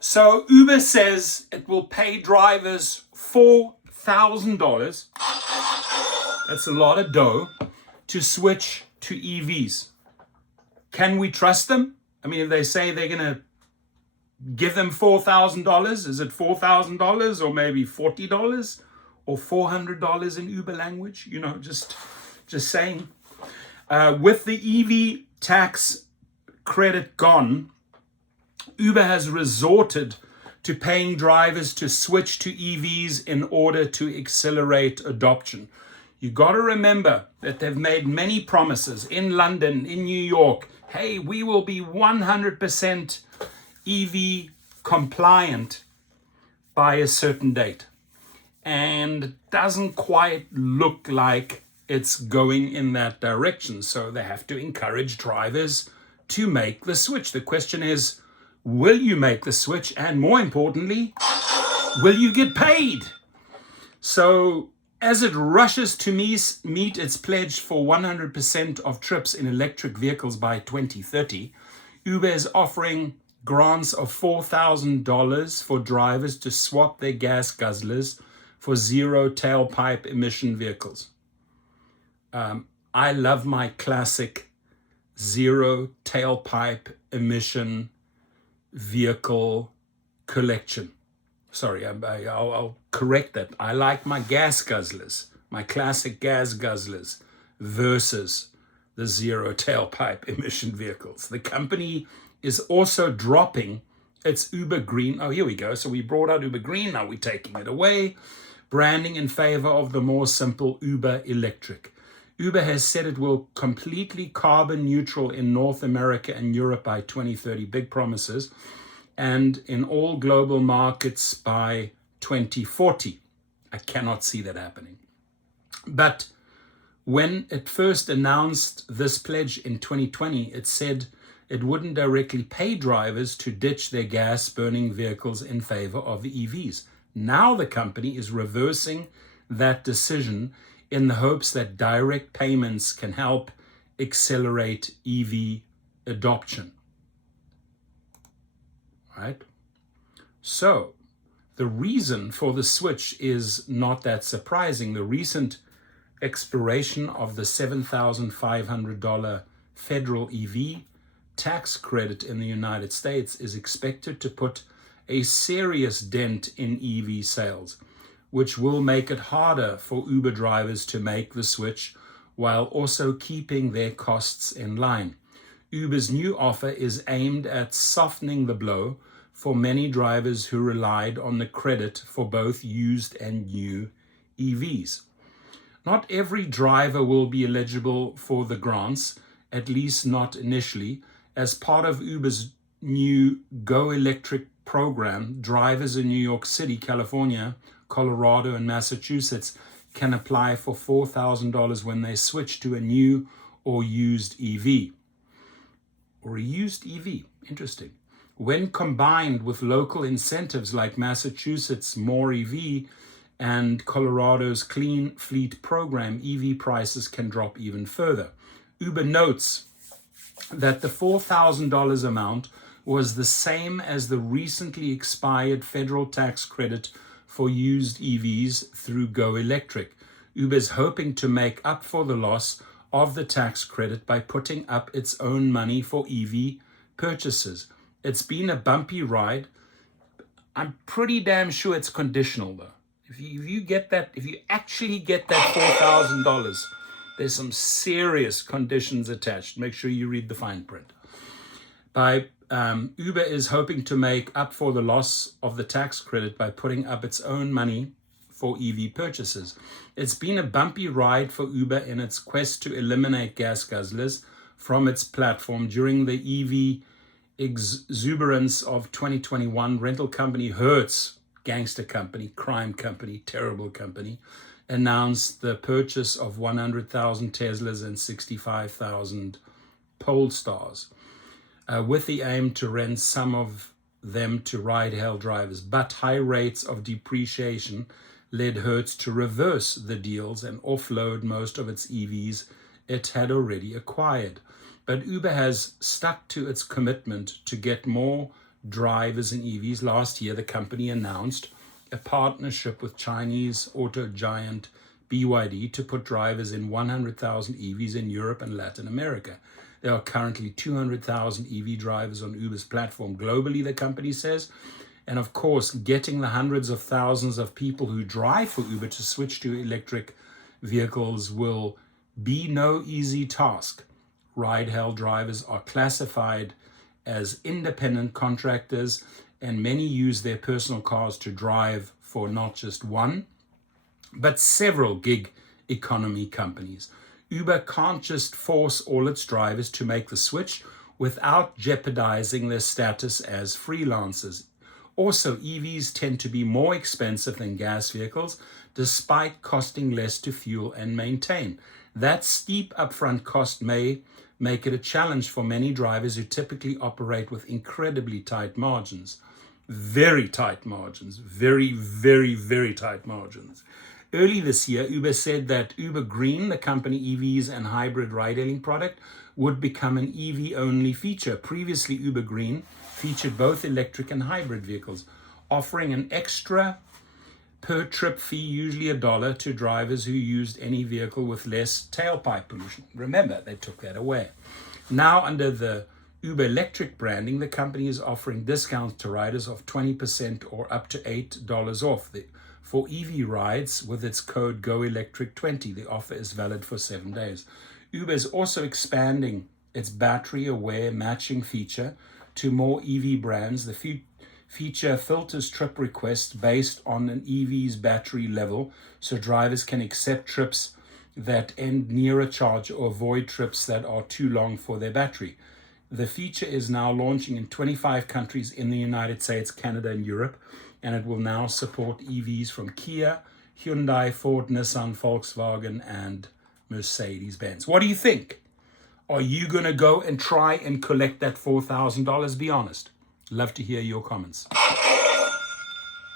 So Uber says it will pay drivers $4,000. That's a lot of dough to switch to EVs. Can we trust them? I mean, if they say they're going to give them $4,000, is it $4,000 or maybe $40 or $400 in Uber language? You know, just saying. With the EV tax credit gone, Uber has resorted to paying drivers to switch to EVs in order to accelerate adoption. You got to remember that they've made many promises in London, in New York. Hey, we will be 100% EV compliant by a certain date. And it doesn't quite look like it's going in that direction. So they have to encourage drivers to make the switch. The question is, will you make the switch? And more importantly, will you get paid? So as it rushes to meet its pledge for 100% of trips in electric vehicles by 2030, Uber is offering grants of $4,000 for drivers to swap their gas guzzlers for zero tailpipe emission vehicles. I love my classic zero tailpipe emission vehicle collection. Sorry, I'll correct that. I like my gas guzzlers, my classic gas guzzlers versus the zero tailpipe emission vehicles. The company is also dropping its Uber Green. Oh, here we go. So we brought out Uber Green. Now we're taking it away. Branding in favor of the more simple Uber Electric. Uber has said it will completely carbon neutral in North America and Europe by 2030. Big promises. And in all global markets by 2040. I cannot see that happening. But when it first announced this pledge in 2020, it said it wouldn't directly pay drivers to ditch their gas-burning vehicles in favor of EVs. Now the company is reversing that decision in the hopes that direct payments can help accelerate EV adoption. Right? So the reason for the switch is not that surprising. The recent expiration of the $7,500 federal EV tax credit in the United States is expected to put a serious dent in EV sales, which will make it harder for Uber drivers to make the switch while also keeping their costs in line. Uber's new offer is aimed at softening the blow for many drivers who relied on the credit for both used and new EVs. Not every driver will be eligible for the grants, at least not initially. As part of Uber's new Go Electric program, drivers in New York City, California, Colorado, and Massachusetts can apply for $4,000 when they switch to a new or used EV. Or a used EV, interesting. When combined with local incentives like Massachusetts' More EV and Colorado's Clean Fleet program, EV prices can drop even further. Uber notes that the $4,000 amount was the same as the recently expired federal tax credit for used EVs through Go Electric. Uber is hoping to make up for the loss of the tax credit by putting up its own money for EV purchases. It's been a bumpy ride. I'm pretty damn sure it's conditional though. If you get that, if you actually get that $4,000, there's some serious conditions attached. Make sure you read the fine print. Uber is hoping to make up for the loss of the tax credit by putting up its own money for EV purchases. It's been a bumpy ride for Uber in its quest to eliminate gas guzzlers from its platform. During the EV exuberance of 2021, rental company Hertz, gangster company, crime company, terrible company, announced the purchase of 100,000 Teslas and 65,000 Polestars, with the aim to rent some of them to ride-hail drivers. But high rates of depreciation led Hertz to reverse the deals and offload most of its EVs it had already acquired. But Uber has stuck to its commitment to get more drivers in EVs. Last year, the company announced a partnership with Chinese auto giant BYD to put drivers in 100,000 EVs in Europe and Latin America. There are currently 200,000 EV drivers on Uber's platform globally, the company says. And of course, getting the hundreds of thousands of people who drive for Uber to switch to electric vehicles will be no easy task. Ride-hail drivers are classified as independent contractors, and many use their personal cars to drive for not just one, but several gig economy companies. Uber can't just force all its drivers to make the switch without jeopardizing their status as freelancers. Also, EVs tend to be more expensive than gas vehicles, despite costing less to fuel and maintain. That steep upfront cost may make it a challenge for many drivers who typically operate with incredibly tight margins. Very tight margins. Very, very, very tight margins. Early this year, Uber said that Uber Green, the company EVs and hybrid ride-hailing product, would become an EV-only feature. Previously, Uber Green featured both electric and hybrid vehicles, offering an extra per trip fee, usually $1, to drivers who used any vehicle with less tailpipe pollution. Remember, they took that away. Now, under the Uber Electric branding, the company is offering discounts to riders of 20% or up to $8 off for EV rides with its code GOElectric20. The offer is valid for 7 days. Uber is also expanding its battery-aware matching feature to more EV brands. The feature filters trip requests based on an EV's battery level, so drivers can accept trips that end near a charge or avoid trips that are too long for their battery. The feature is now launching in 25 countries in the United States, Canada, and Europe, and it will now support EVs from Kia, Hyundai, Ford, Nissan, Volkswagen, and Mercedes-Benz. What do you think? Are you going to go and try and collect that $4,000? Be honest. Love to hear your comments.